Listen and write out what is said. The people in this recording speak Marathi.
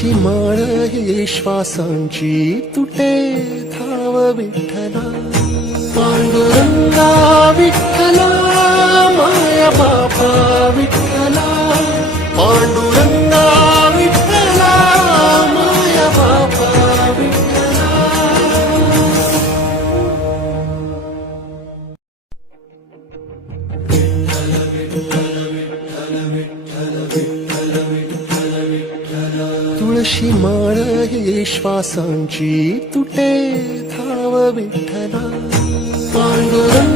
तुळशी माळ ही श्वासांची तुटे धाव विठ्ठला पांडुरंगा विठ्ठला माया बापा विठ्ठला पांडुरंगा विठ्ठला माया बापा विठ्ठला. तुळशी माळ ही श्वासांची तुटे धाव विठ्ठला पांडुरंगा